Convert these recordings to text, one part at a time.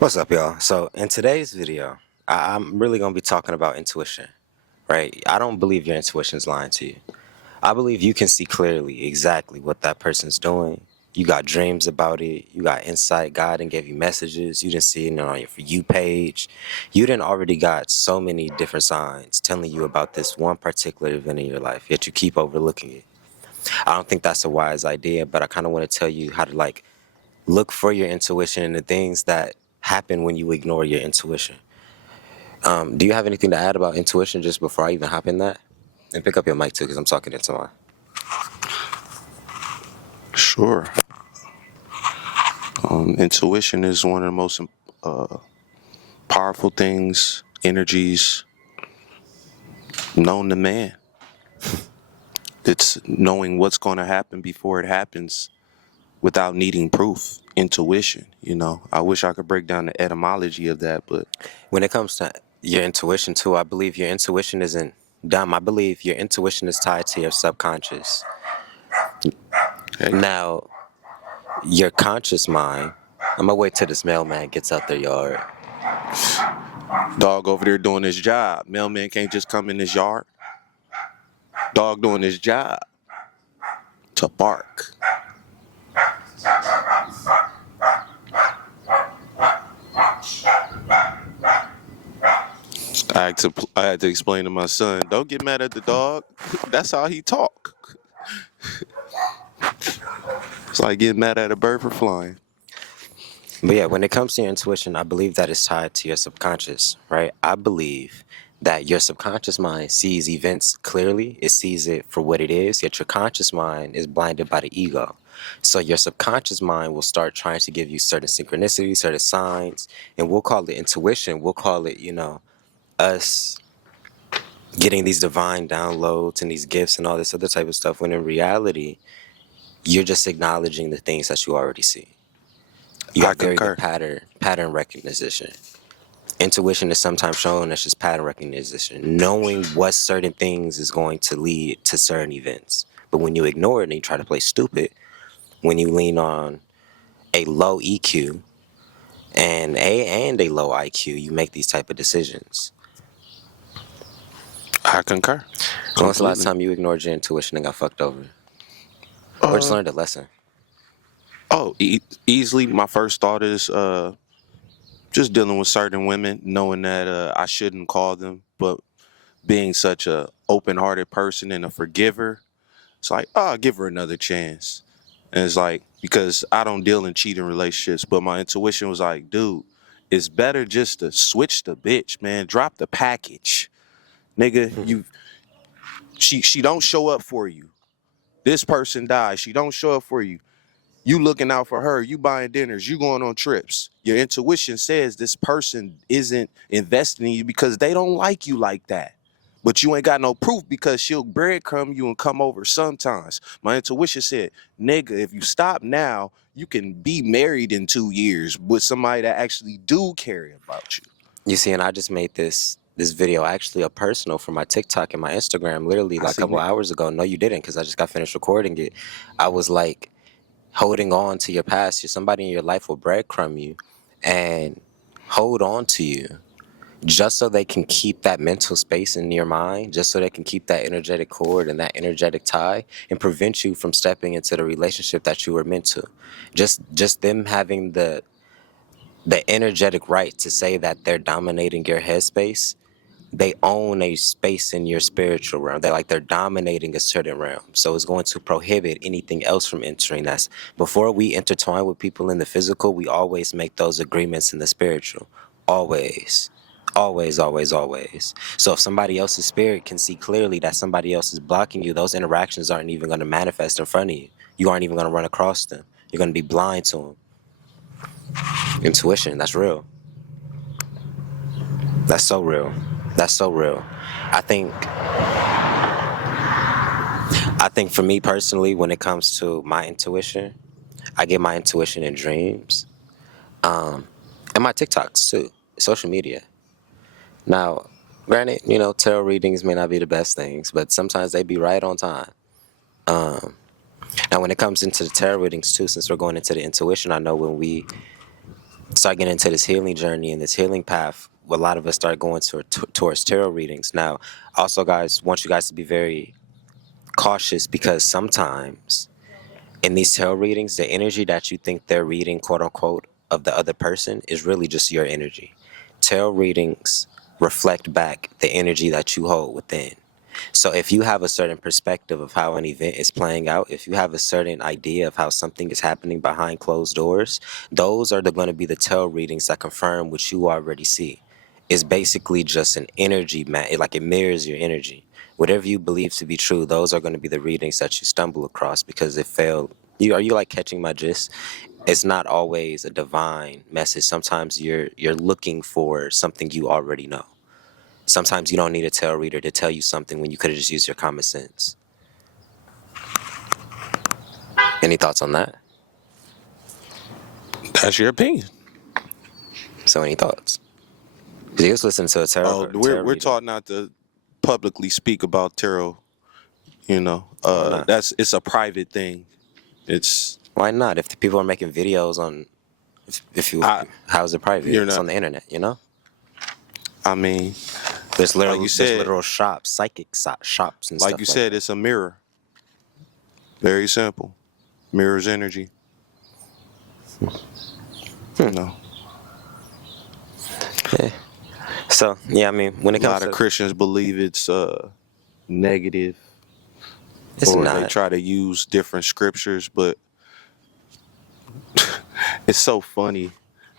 What's up, y'all? So, in today's video, I'm really going to be talking about intuition, right? I don't believe your intuition's lying to you. I believe you can see clearly exactly what that person's doing. You got dreams about it. You got insight. God didn't give you messages. You didn't see it on your For You page. You didn't already got so many different signs telling you about this one particular event in your life, yet you keep overlooking it. I don't think that's a wise idea, but I kind of want to tell you how to look for your intuition and the things that happen when you ignore your intuition. Do you have anything to add about intuition just before I even hop in that? And pick up your mic too, because I'm talking into mine. Sure. Intuition is one of the most uh, powerful things, energies known to man. It's knowing what's going to happen before it happens without needing proof. Intuition, I wish I could break down the etymology of that, but When it comes to your intuition too, I believe your intuition isn't dumb. I believe your intuition is tied to your subconscious. hey, Now, your conscious mind, I'm gonna wait till this mailman gets out their yard. dog over there doing his job. Mailman can't just come in his yard. Dog doing his job to bark. I had to explain to my son, don't get mad at the dog. That's how he talk. It's like getting mad at a bird for flying. But yeah, when it comes to your intuition, I believe that it's tied to your subconscious, right? I believe that your subconscious mind sees events clearly. It sees it for what it is, yet your conscious mind is blinded by the ego. So your subconscious mind will start trying to give you certain synchronicities, certain signs, and we'll call it intuition. We'll call it, us getting these divine downloads and these gifts and all this other type of stuff, when in reality, you're just acknowledging the things that you already see. You I have very good concur. pattern recognition. Intuition is sometimes shown as just pattern recognition, knowing what certain things is going to lead to certain events. But when you ignore it and you try to play stupid, when you lean on a low EQ and a low IQ, you make these type of decisions. I concur When was the last completely. time you ignored your intuition and got fucked over? Or just Uh learned a lesson? oh, easily. My first thought is just dealing with certain women, knowing that I shouldn't call them, but being such a open-hearted person and a forgiver, it's like, oh, I'll give her another chance. And it's like, because I don't deal in cheating relationships, but my intuition was like, dude, it's better just to switch the bitch, man. Drop the package, nigga. She don't show up for you. This person dies. She don't show up for you. You looking out for her, you buying dinners, you going on trips. Your intuition says this person isn't investing in you because they don't like you like that. But you ain't got no proof because she'll breadcrumb you and come over sometimes. My intuition said, nigga, if you stop now, you can be married in 2 years with somebody that actually do care about you. You see, and I just made this video actually a personal for my TikTok and my Instagram literally I like a seen couple it. hours ago. No, you didn't, because I just got finished recording it. I was like, holding on to your past. Somebody in your life will breadcrumb you and hold on to you just so they can keep that mental space in your mind, just so they can keep that energetic cord and that energetic tie and prevent you from stepping into the relationship that you were meant to. Just them having the energetic right to say that they're dominating your headspace. They own a space in your spiritual realm. They're dominating a certain realm. So it's going to prohibit anything else from entering us. Before we intertwine with people in the physical, we always make those agreements in the spiritual. Always. Always, always, always. So if somebody else's spirit can see clearly that somebody else is blocking you, those interactions aren't even going to manifest in front of you. You aren't even going to run across them. You're going to be blind to them. Intuition, that's real. That's so real. That's so real. I think I think for me personally, when it comes to my intuition, I get my intuition in dreams, and my TikToks too, social media. Now, granted, tarot readings may not be the best things, but sometimes they be right on time. Now, when it comes into the tarot readings too, since we're going into the intuition, I know when we start getting into this healing journey and this healing path, a lot of us start going towards tarot readings. Now, also, guys, want you guys to be very cautious because sometimes in these tarot readings, the energy that you think they're reading, quote unquote, of the other person is really just your energy. Tarot readings reflect back the energy that you hold within. So if you have a certain perspective of how an event is playing out, if you have a certain idea of how something is happening behind closed doors, those are going to be the tarot readings that confirm what you already see. It's basically just an energy, like it mirrors your energy. Whatever you believe to be true, those are going to be the readings that you stumble across because it failed. Are you like catching my gist? It's not always a divine message. Sometimes you're looking for something you already know. Sometimes you don't need a tarot reader to tell you something when you could have just used your common sense. Any thoughts on that? That's your opinion. So any thoughts? Because you was listening to a Oh, tarot we're reading. taught not to publicly speak about tarot. You know, Why not? it's a private thing. It's Why not? If the people are making videos on, if you, I how's it private? you're It's not. on the internet, you know. I mean, There's like you said, literal shops, shops and like you stuff like said, that. it's a mirror. Very simple. Mirrors energy. No, Yeah. So yeah, I mean, when it a comes lot of to, Christians believe it's negative, it's or they not. try to use different scriptures, but it's so funny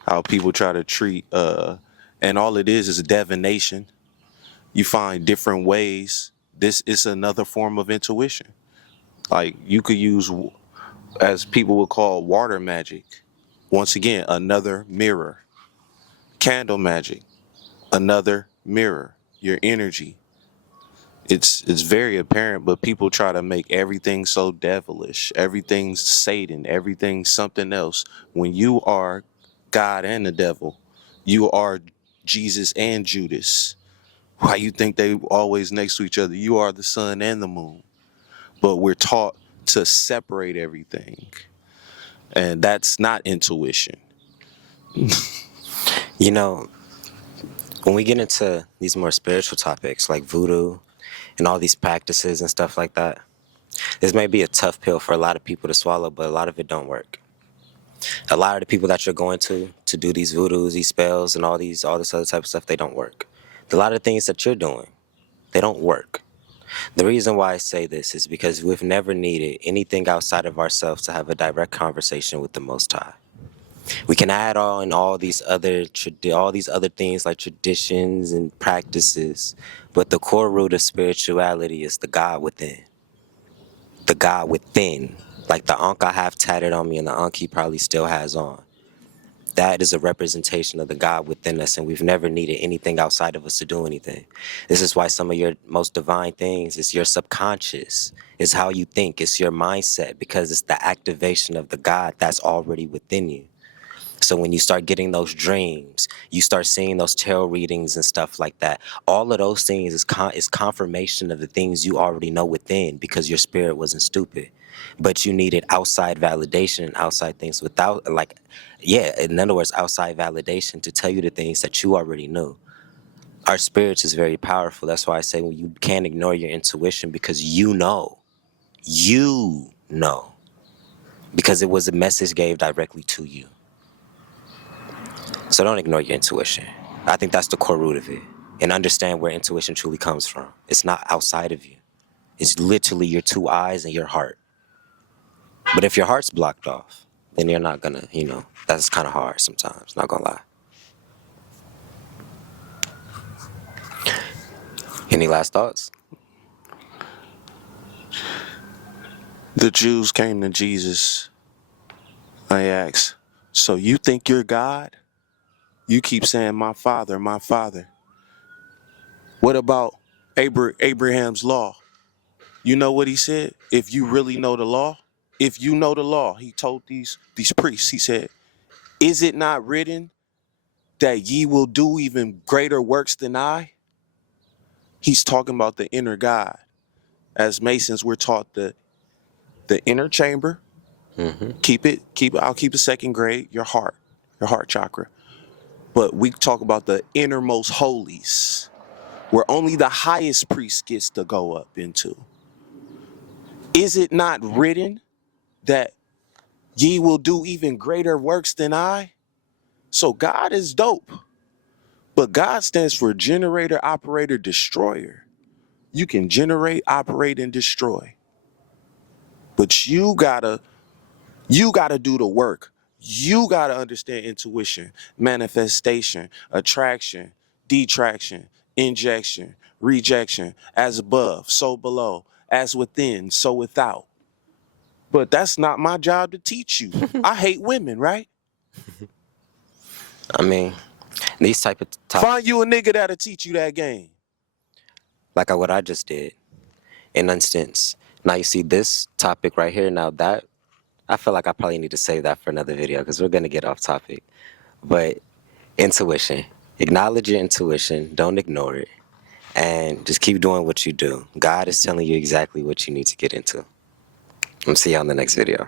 how people try to treat and all it is divination. You find different ways. This is another form of intuition. Like you could use, as people would call, water magic. Once again, another mirror. Candle magic, another mirror. Your energy. It's very apparent, but people try to make everything so devilish. Everything's Satan. Everything's something else. When you are God and the devil, you are Jesus and Judas. Why you think they always next to each other? You are the sun and the moon. But we're taught to separate everything. And that's not intuition. You know, when we get into these more spiritual topics like voodoo and all these practices and stuff like that, this may be a tough pill for a lot of people to swallow, but a lot of it don't work. A lot of the people that you're going to do these voodoos, these spells, and all this other type of stuff, they don't work. A lot of things that you're doing, they don't work. The reason why I say this is because we've never needed anything outside of ourselves to have a direct conversation with the Most High. We can add on all these other things like traditions and practices, but the core root of spirituality is the God within. The God within, like the Ankh I have tatted on me and the Ankh he probably still has on. That is a representation of the God within us, and we've never needed anything outside of us to do anything. This is why some of your most divine things is your subconscious, is how you think, it's your mindset, because it's the activation of the God that's already within you. So when you start getting those dreams, you start seeing those tarot readings and stuff like that. All of those things is confirmation of the things you already know within, because your spirit wasn't stupid, but you needed outside validation and outside things without in other words, outside validation to tell you the things that you already knew. Our spirits is very powerful. That's why I say when you can't ignore your intuition, because you know, because it was a message gave directly to you. So don't ignore your intuition. I think that's the core root of it. And understand where intuition truly comes from. It's not outside of you. It's literally your two eyes and your heart. But if your heart's blocked off, then you're not gonna, that's kind of hard sometimes, not gonna lie. Any last thoughts? The Jews came to Jesus. I asked, so you think you're God? You keep saying, my father, my father. What about Abraham's law? You know what he said? If you really know the law, if you know the law, he told these priests, he said, is it not written that ye will do even greater works than I? He's talking about the inner God. As Masons, we're taught the inner chamber. Mm-hmm. I'll keep it second grade, your heart. your heart chakra. But we talk about the innermost holies, where only the highest priest gets to go up into. Is it not written that ye will do even greater works than I? So God is dope. But God stands for generator, operator, destroyer. You can generate, operate, and destroy. But you gotta do the work. You gotta understand intuition, manifestation, attraction, detraction, injection, rejection, as above, so below, as within, so without. But that's not my job to teach you. I hate women, right? I mean, these type of topics, Find you a nigga that'll teach you that game. like what I just did, in instance. Now you see this topic right here. Now that I feel like I probably need to save that for another video because we're gonna get off topic. But intuition, acknowledge your intuition. Don't ignore it, and just keep doing what you do. God is telling you exactly what you need to get into. I'm see you on the next video.